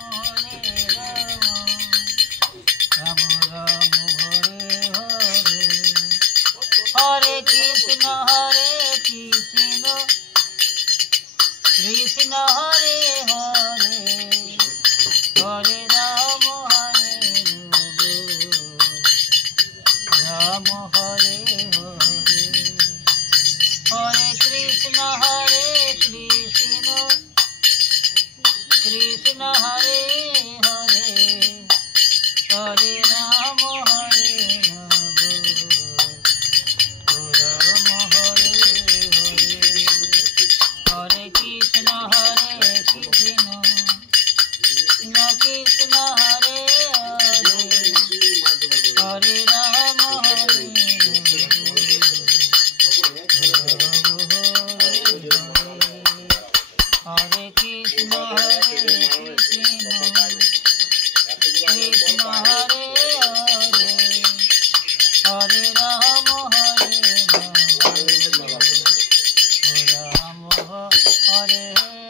Hare Ram Ram Hare Hare Krishna Krishna Hare Hare Hare Ram Ram Hare Hare Hare Krishna Krishna Hare Hare Hare Ram Ram Hare Hare Hare Krishna Krishna Krishna Hare Hare Hare Ram Hare Krishna Krishna Hare Hare Hare Ram Ram Hare